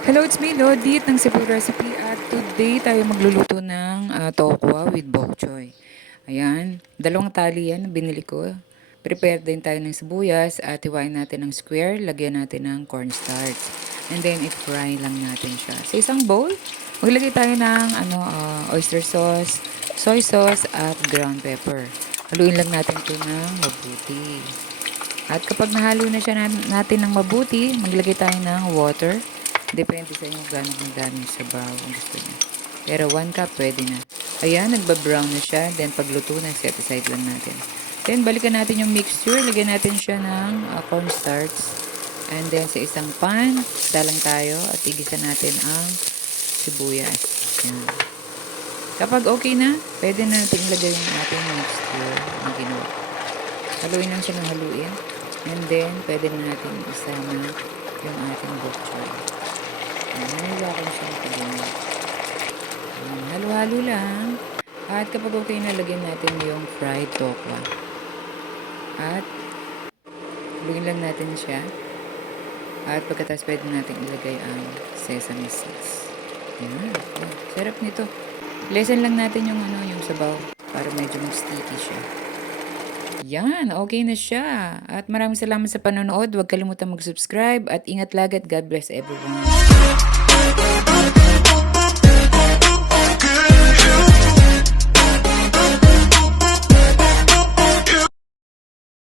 Hello, it's me, Lodit ng Cebu Recipe at today tayo magluluto ng ah, tokwa with bok choy. Ayan, dalawang tali yan binili ko. Prepare din tayo ng sibuyas at hiwain natin ng square, lagyan natin ng cornstarch. And then, i-fry lang natin siya. Sa isang bowl, maglagay tayo ng ano, ah, oyster sauce, soy sauce, at ground pepper. Haluin lang natin ito ng mabuti. At kapag nahalo na siya na- natin ng mabuti, maglagay tayo ng water. Depende sa inyo gano'n kung daming sabaw ang gusto niyo. Pero 1 cup pwede na. Ayan, nagba-brown na siya. Then pagluto na, set aside lang natin. Then balikan natin yung mixture. Lagyan natin siya ng uh, cornstarch. And then sa isang pan, isa lang tayo at igisa natin ang sibuyas. Ayan. Kapag okay na, pwede na natin ilagay yung mixture na ginawa. Haluin lang siya ng haluin. And then, pwede na natin isama yung ating bok choy. Ayan, Hinahiwakan siya ng pagano. Ayan, Halo-halo lang. At kapag okay na, lagyan natin yung fried tokwa. At, haluin lang natin siya. At pagkatapos pwede natin ilagay ang sesame seeds. Ayan. Oh, sarap nito. Lesen lang natin yung ano, yung sabaw para medyo mas sticky siya. Yan, okay na siya. At maraming salamat sa panonood. Huwag kalimutan mag-subscribe at ingat lagi at God bless everyone. Yeah.